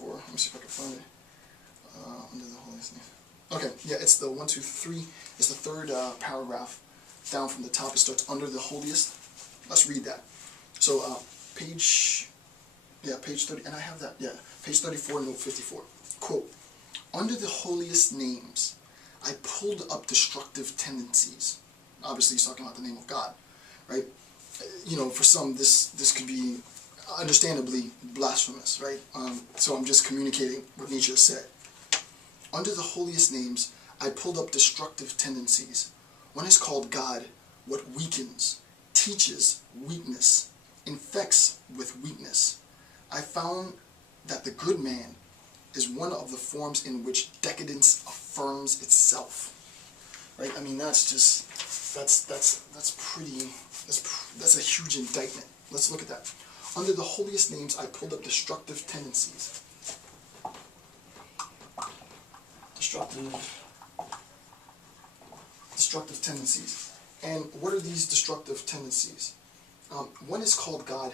234. Let me see if I can find it. Under the holiest name. Okay, yeah, it's the 1, 2, 3. It's the third paragraph down from the top. It starts under the holiest. Let's read that. So page 30, and I have that, yeah, page 34, note 54. Quote, under the holiest names, I pulled up destructive tendencies. Obviously, he's talking about the name of God, right? You know, for some, this could be understandably blasphemous, right? So I'm just communicating what Nietzsche said. Under the holiest names, I pulled up destructive tendencies. One is called God, what weakens, teaches weakness, infects with weakness. I found that the good man is one of the forms in which decadence affirms itself. Right? I mean, that's a huge indictment. Let's look at that. Under the holiest names, I pulled up destructive tendencies. Destructive tendencies. And what are these destructive tendencies? One is called God,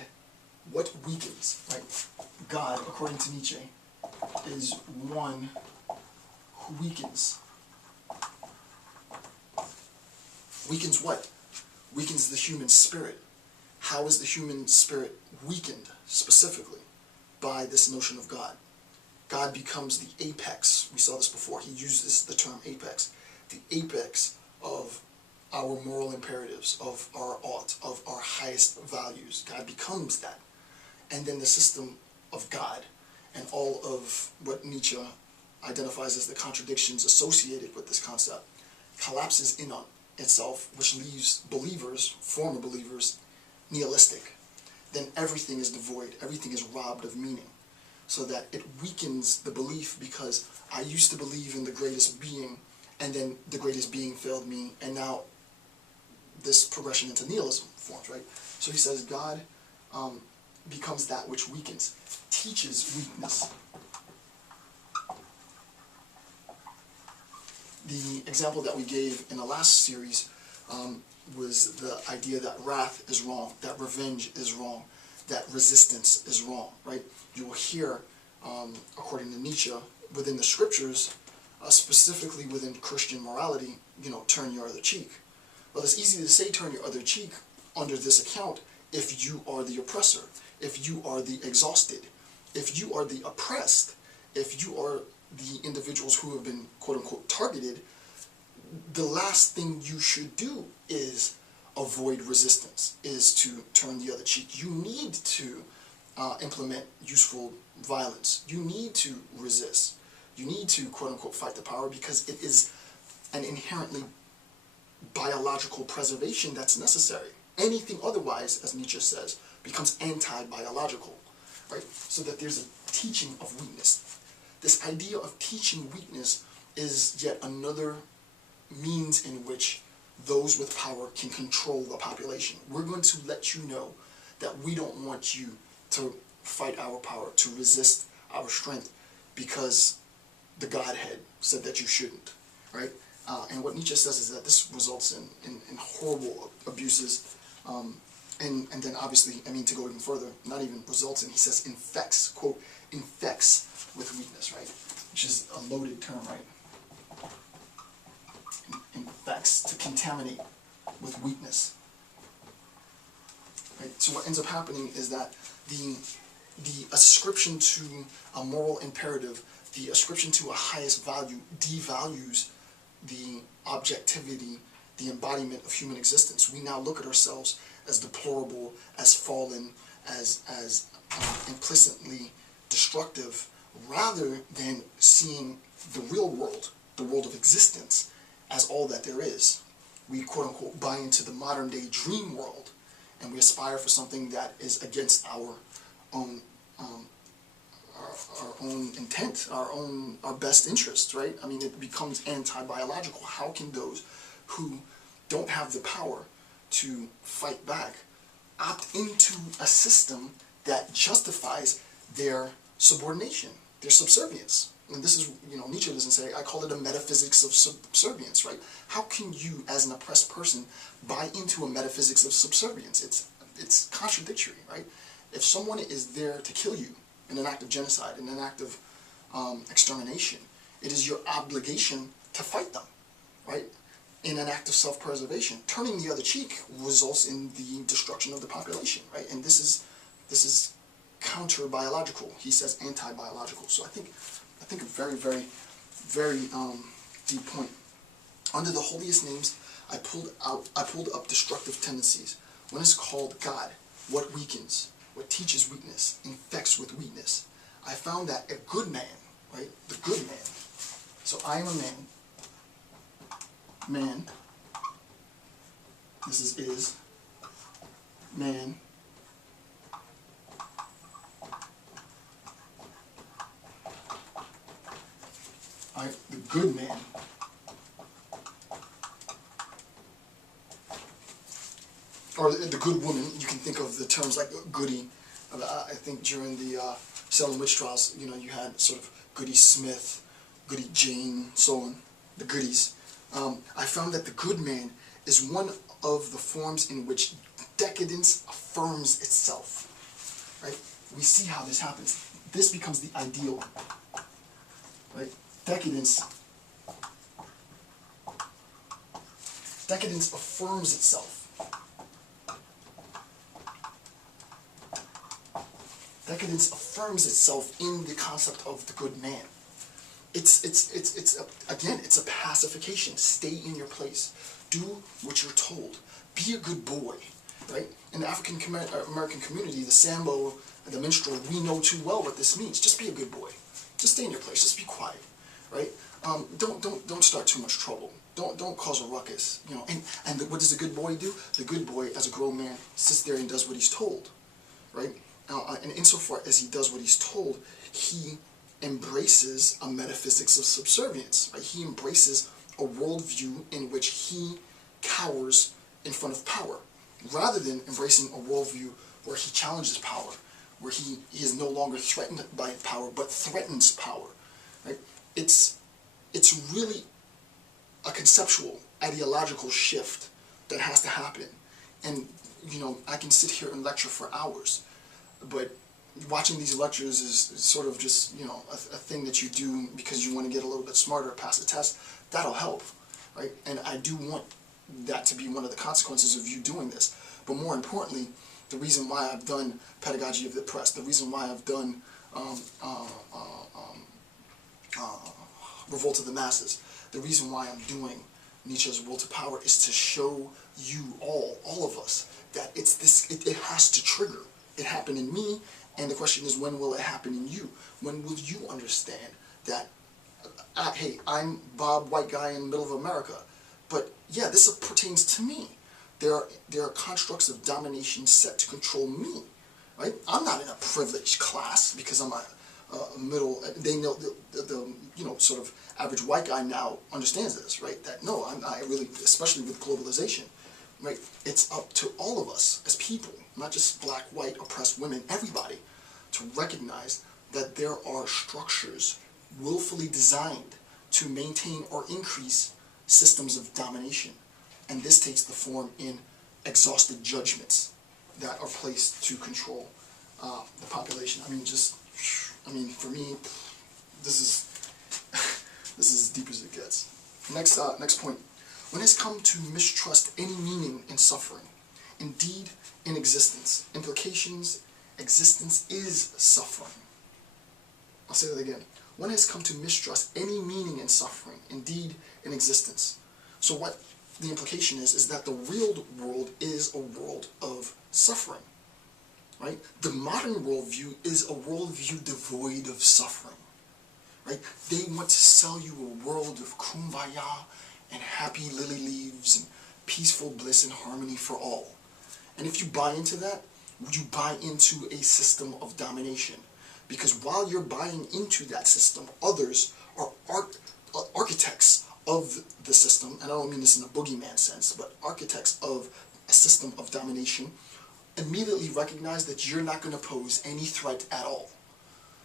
what weakens, right? God, according to Nietzsche, is one who weakens. Weakens what? Weakens the human spirit. How is the human spirit weakened, specifically? By this notion of God. God becomes the apex. We saw this before. He uses the term apex. The apex of our moral imperatives, of our ought, of our highest values. God becomes that. And then the system of God and all of what Nietzsche identifies as the contradictions associated with this concept collapses in on itself, which leaves believers, former believers, nihilistic. Then everything is devoid, everything is robbed of meaning, so that it weakens the belief because I used to believe in the greatest being, and then the greatest being failed me, and now this progression into nihilism forms, right? So he says God becomes that which weakens, teaches weakness. The example that we gave in the last series was the idea that wrath is wrong, that revenge is wrong, that resistance is wrong, right? You will hear, according to Nietzsche, within the scriptures, specifically within Christian morality, you know, turn your other cheek. Well, it's easy to say turn your other cheek under this account if you are the oppressor, if you are the exhausted, if you are the oppressed, if you are the individuals who have been quote-unquote targeted. The last thing you should do is avoid resistance, is to turn the other cheek. You need to implement useful violence. You need to resist. You need to quote-unquote fight the power, because it is an inherently biological preservation that's necessary. Anything otherwise, as Nietzsche says, becomes anti-biological, right? So that there's a teaching of weakness. This idea of teaching weakness is yet another means in which those with power can control the population. We're going to let you know that we don't want you to fight our power, to resist our strength, because the Godhead said that you shouldn't, right? And what Nietzsche says is that this results in horrible abuses, and then obviously, I mean, to go even further, not even results in, he says infects, quote, infects with weakness, right? Which is a loaded term, right? Infects, to contaminate with weakness. Right? So what ends up happening is that the ascription to a moral imperative, the ascription to a highest value, devalues the objectivity, the embodiment of human existence. We now look at ourselves as deplorable, as fallen, as implicitly destructive, rather than seeing the real world, the world of existence, as all that there is. We quote-unquote buy into the modern-day dream world, and we aspire for something that is against our own intent, our best interest, right? I mean, it becomes anti-biological. How can those who don't have the power to fight back opt into a system that justifies their subordination, their subservience? And this is, you know, Nietzsche doesn't say, I call it a metaphysics of subservience, right? How can you, as an oppressed person, buy into a metaphysics of subservience? It's contradictory, right? If someone is there to kill you, in an act of genocide, in an act of extermination, it is your obligation to fight them, right? In an act of self-preservation. Turning the other cheek results in the destruction of the population, right? And this is counter-biological. He says anti-biological. So I think a very, very, very deep point. Under the holiest names, I pulled up destructive tendencies. One is called God, what weakens, what teaches weakness, infects with weakness. I found that a good man, right, the good man, so I am a man, this is, man, the good man, or the good woman. You can think of the terms like goody. I think during the Salem witch trials, you know, you had sort of Goody Smith, Goody Jane, so on, the goodies. I found that the good man is one of the forms in which decadence affirms itself, right? We see how this happens. This becomes the ideal, right? Decadence affirms itself. Decadence affirms itself in the concept of the good man. Again, it's a pacification. Stay in your place. Do what you're told. Be a good boy, right? In the African American community, the Sambo, the minstrel, we know too well what this means. Just be a good boy. Just stay in your place. Just be quiet, right? Don't start too much trouble. Don't cause a ruckus, you know. And what does a good boy do? The good boy, as a grown man, sits there and does what he's told, right? And insofar as he does what he's told, he embraces a metaphysics of subservience, right? He embraces a worldview in which he cowers in front of power, rather than embracing a worldview where he challenges power, where he is no longer threatened by power, but threatens power, right? It's really a conceptual, ideological shift that has to happen. And, you know, I can sit here and lecture for hours, but watching these lectures is sort of just, you know, a thing that you do because you want to get a little bit smarter, pass the test. That'll help, right? And I do want that to be one of the consequences of you doing this. But more importantly, the reason why I've done Pedagogy of the Oppressed, the reason why I've done Revolt of the Masses, the reason why I'm doing Nietzsche's Will to Power is to show you all of us, that it has to trigger. It happened in me, and the question is, when will it happen in you? When will you understand that, hey, I'm Bob, white guy in the middle of America, but yeah, this pertains to me. There are constructs of domination set to control me, right? I'm not in a privileged class because I'm a middle. They know the you know, sort of average white guy now understands this, right? That no, I really, especially with globalization, right? It's up to all of us as people, not just black, white, oppressed women, everybody, to recognize that there are structures willfully designed to maintain or increase systems of domination. And this takes the form in exhausted judgments that are placed to control the population. I mean, for me, this is as deep as it gets. Next point. When it's come to mistrust any meaning in suffering, indeed in existence, implications, existence is suffering. I'll say that again. One has come to mistrust any meaning in suffering, indeed in existence. So what the implication is that the real world is a world of suffering, right? The modern worldview is a worldview devoid of suffering, right? They want to sell you a world of kumbaya and happy lily leaves and peaceful bliss and harmony for all. And if you buy into that, you buy into a system of domination. Because while you're buying into that system, others are architects of the system, and I don't mean this in a boogeyman sense, but architects of a system of domination, immediately recognize that you're not going to pose any threat at all.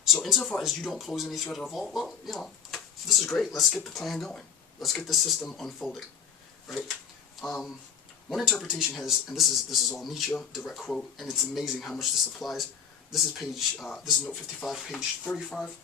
So insofar as you don't pose any threat at all, well, you know, this is great. Let's get the plan going. Let's get the system unfolding, right? One interpretation has, and this is all Nietzsche, direct quote, and it's amazing how much this applies. this is note 55, page 35.